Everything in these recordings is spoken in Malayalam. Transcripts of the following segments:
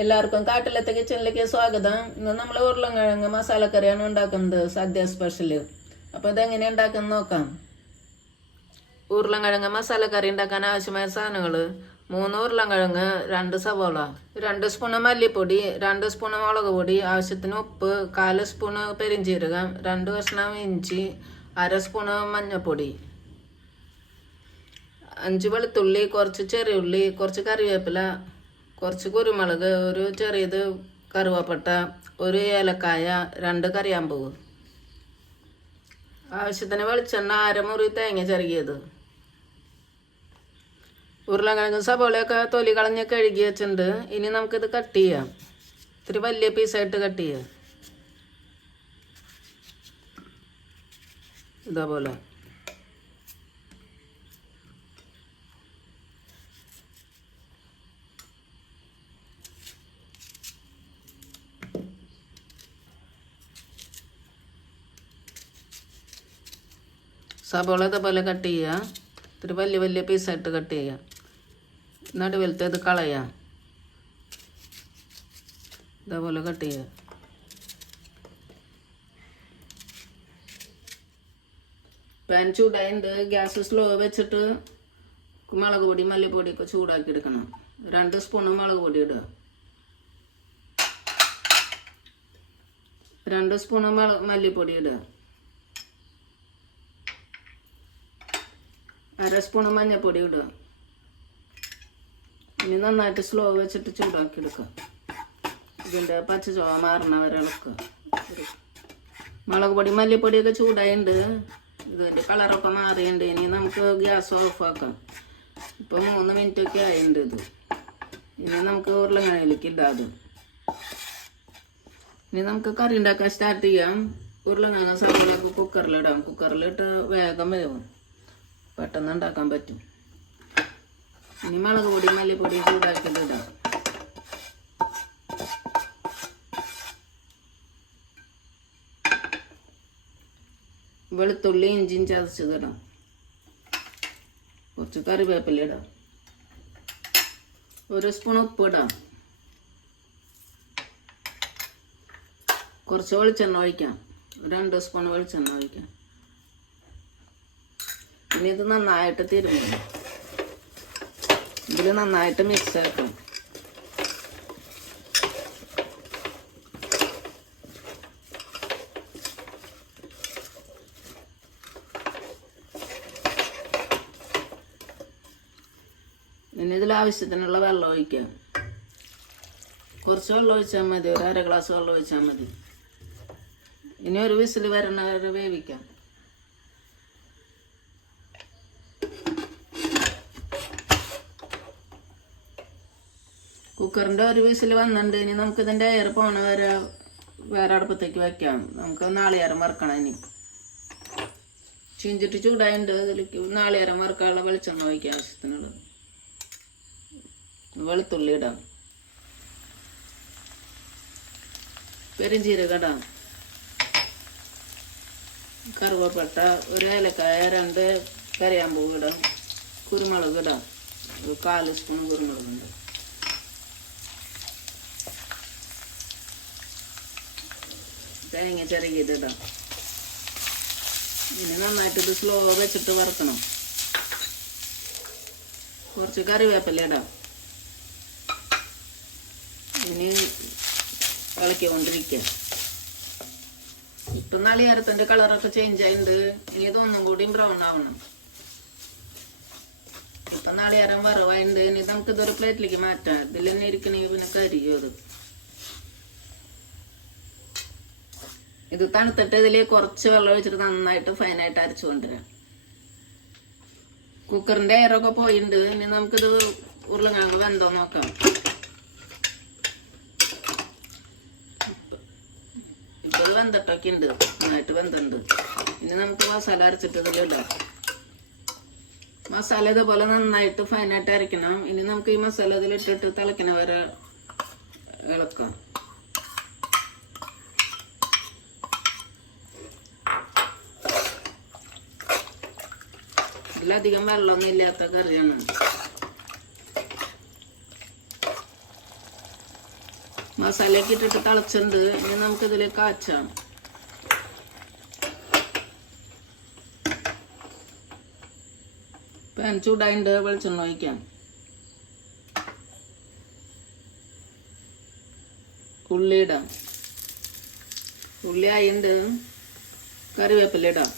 എല്ലാവർക്കും കാട്ടിലത്തെ കിച്ചണിലേക്ക് സ്വാഗതം. ഇന്ന് നമ്മൾ ഉരുളൻകിഴങ്ങ് മസാലക്കറിയാണ് ഉണ്ടാക്കുന്നത്, സദ്യ സ്പെഷ്യല്. അപ്പോൾ ഇതെങ്ങനെ ഉണ്ടാക്കുന്നത് നോക്കാം. ഉരുളൻകിഴങ്ങ് മസാലക്കറി ഉണ്ടാക്കാൻ ആവശ്യമായ സാധനങ്ങൾ: 3 ഉരുളൻകിഴങ്ങ്, 2 സവോള, 2 സ്പൂണ് മല്ലിപ്പൊടി, 2 സ്പൂണ് മുളക് പൊടി, ആവശ്യത്തിന് ഉപ്പ്, 1/4 സ്പൂണ് പെരിഞ്ചീരകം, 2 കഷ്ണം ഇഞ്ചി, 1/2 സ്പൂണ് മഞ്ഞൾപ്പൊടി, 5 വെളുത്തുള്ളി, കുറച്ച് ചെറിയ ഉള്ളി, കുറച്ച് കറിവേപ്പില, കുറച്ച് കുരുമുളക്, ഒരു ചെറിയത് കറുവപ്പട്ട, 1 ഏലക്കായ, 2 കറിയാമ്പൂവ്, ആവശ്യത്തിന് വെളിച്ചെണ്ണ, 1/2 മുറി തേങ്ങ ചിരകിയത്. ഉരുളൻകിഴങ്ങ് സവോളയൊക്കെ തൊലി കളഞ്ഞ് കഴുകി വെച്ചിട്ടുണ്ട്. ഇനി നമുക്കിത് കട്ട് ചെയ്യാം. ഇത്തിരി വലിയ പീസായിട്ട് കട്ട് ചെയ്യാം. ഇതേപോലെ സവോള ഇതേപോലെ കട്ട് ചെയ്യുക. ഇത്തിരി വലിയ വലിയ പീസായിട്ട് കട്ട് ചെയ്യുക. നടുവിലത്തെ ഇത് കളയാം. ഇതേപോലെ കട്ട് ചെയ്യുക. പാൻ ചൂടായിട്ട് ഗ്യാസ് സ്ലോ വെച്ചിട്ട് മുളക് പൊടി മല്ലിപ്പൊടി ഒക്കെ ചൂടാക്കി എടുക്കണം. 2 സ്പൂണ് മുളക് പൊടി ഇടുക. 2 സ്പൂണ് മല്ലിപ്പൊടി ഇടുക. 1/2 സ്പൂണ് മഞ്ഞൾപ്പൊടി ഇടുക. ഇനി നന്നായിട്ട് സ്ലോ വെച്ചിട്ട് ചൂടാക്കി എടുക്കുക. ഇതിൻ്റെ പച്ച ചുവ മാറണ വരെ ഇളക്കുക. മുളക് പൊടി മല്ലിപ്പൊടിയൊക്കെ ചൂടായിട്ടുണ്ട്. ഇതിൻ്റെ കളറൊക്കെ മാറിയിട്ടുണ്ട്. ഇനി നമുക്ക് ഗ്യാസ് ഓഫാക്കാം. ഇപ്പോൾ 3 മിനിറ്റൊക്കെ ആയിട്ടുണ്ട്. ഇനി നമുക്ക് ഉരുളൻകിഴങ്ങിലേക്ക് ഇടാതെ ഇനി നമുക്ക് കറി ഉണ്ടാക്കാൻ സ്റ്റാർട്ട് ചെയ്യാം. ഉരുളൻകിഴങ്ങ് സവോളയൊക്കെ കുക്കറിലിടാം. കുക്കറിലിട്ട് വേഗം വേവും, പെട്ടെന്ന് ഉണ്ടാക്കാൻ പറ്റും. ഇനി മുളക് പൊടി മല്ലിപ്പൊടി ചൂടാക്കിയിട്ട് ഇടാം. വെളുത്തുള്ളി ഇഞ്ചിയും ചതച്ചതിടാം. കുറച്ച് കറിവേപ്പില ഇടാം. 1 സ്പൂൺ ഉപ്പ് ഇടാം. കുറച്ച് വെളിച്ചെണ്ണ ഒഴിക്കാം. 2 സ്പൂൺ വെളിച്ചെണ്ണ ഒഴിക്കാം. ഇനി ഇത് നന്നായിട്ട് തിരുമ്മണം. ഇതിൽ നന്നായിട്ട് മിക്സ് ആക്കണം. ഇനി ഇതിൽ ആവശ്യത്തിനുള്ള വെള്ളം ഒഴിക്കാം. കുറച്ച് വെള്ളം ഒഴിച്ചാൽ മതി. 1/2 ഗ്ലാസ് വെള്ളം ഒഴിച്ചാൽ മതി. ഇനി ഒരു വിസിൽ വരണ വരെ വേവിക്കാം. കുക്കറിൻ്റെ ഒരു വിസിൽ വന്നിട്ടുണ്ട്. ഇനി നമുക്ക് ഇതിൻ്റെ എയർ പോണ വരെ വേറെ അടുപ്പത്തേക്ക് വെക്കാം. നമുക്ക് നാളികേരം വറുക്കണം. ഇനി ചീഞ്ചിട്ട് ചൂടായിട്ട് ഇതിലേക്ക് നാളികേരം വറുക്കാനുള്ള വെളിച്ചെണ്ണ ഒഴിക്കാം. ആവശ്യത്തിനുള്ള വെളുത്തുള്ളി ഇടാം. പെരിഞ്ചീരകം ഇടാം. കറുവപ്പട്ട, 1 ഏലക്കായ, 2 കറിയാമ്പൂവ് ഇടാം. കുരുമുളക് ഇടാം. 1/4 സ്പൂൺ കുരുമുളകുണ്ട്. തേങ്ങ ചിരകിയിടാം. ഇനി നന്നായിട്ട് ഇത് സ്ലോ വെച്ചിട്ട് വറുക്കണം. കുറച്ച് കറിവേപ്പില ഇടാം. ഇനി ഇളക്കിക്കൊണ്ടിരിക്കുക. ഇപ്പം നാളികേരത്തിൻ്റെ കളറൊക്കെ ചേഞ്ച് ആയിട്ടുണ്ട്. ഇനി ഇതൊന്നും കൂടി ബ്രൗൺ ആവണം. ഇപ്പം നാളികേരം വറവായിട്ടുണ്ട്. ഇനി നമുക്കിതൊരു പ്ലേറ്റിലേക്ക് മാറ്റാം. ഇതിൽ തന്നെ ഇരിക്കണമെങ്കിൽ പിന്നെ കരിയും അത്. ഇത് തണുത്തിട്ട് ഇതിൽ കുറച്ച് വെള്ളം ഒഴിച്ചിട്ട് നന്നായിട്ട് ഫൈനായിട്ട് അരച്ചു കൊണ്ടുവരാം. കുക്കറിൻ്റെ എയറൊക്കെ പോയിട്ടുണ്ട്. ഇനി നമുക്കിത് ഉരുളൻകിഴങ്ങ് വെന്തോ നോക്കാം. ഇപ്പോൾ ഇത് വെന്തിട്ടൊക്കെ ഉണ്ട്. നന്നായിട്ട് വെന്തുണ്ട്. ഇനി നമുക്ക് മസാല അരച്ചിട്ട് ഇതിലിടാം. മസാല ഇതുപോലെ നന്നായിട്ട് ഫൈനായിട്ട് അരയ്ക്കണം. ഇനി നമുക്ക് ഈ മസാല ഇതിലിട്ടിട്ട് തിളയ്ക്കണ വരെ ഇളക്കാം. ഇതിലധികം വെള്ളമൊന്നും ഇല്ലാത്ത കറിയാണ്. മസാലയൊക്കെ ഇട്ടിട്ട് തിളച്ചിട്ടുണ്ട്. ഇനി നമുക്കിതിലേക്ക് കാച്ചാം. പാൻ ചൂടായിട്ട് വെളിച്ചെണ്ണ ഒഴിക്കാം. ഉള്ളി ഇടാം. ഉള്ളി ആയിണ്ട് കറിവേപ്പില ഇടാം.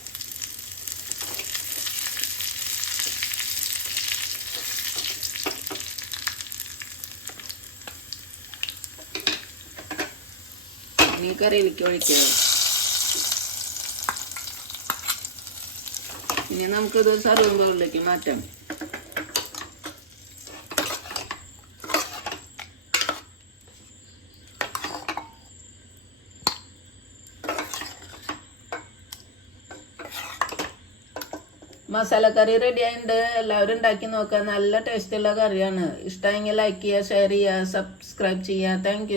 ഇനി കറിയിലേക്ക് ഒഴിക്കുക. ഇനി നമുക്കിത് സർവിംഗ് ബൗളിലേക്ക് മാറ്റാം. മസാലക്കറി റെഡി ആയിട്ടുണ്ട്. എല്ലാവരും ഉണ്ടാക്കി നോക്കുക. നല്ല ടേസ്റ്റുള്ള കറിയാണ്. ഇഷ്ടമെങ്കിൽ ലൈക്ക് ചെയ്യുക, ഷെയർ ചെയ്യുക, സബ്സ്ക്രൈബ് ചെയ്യുക. താങ്ക്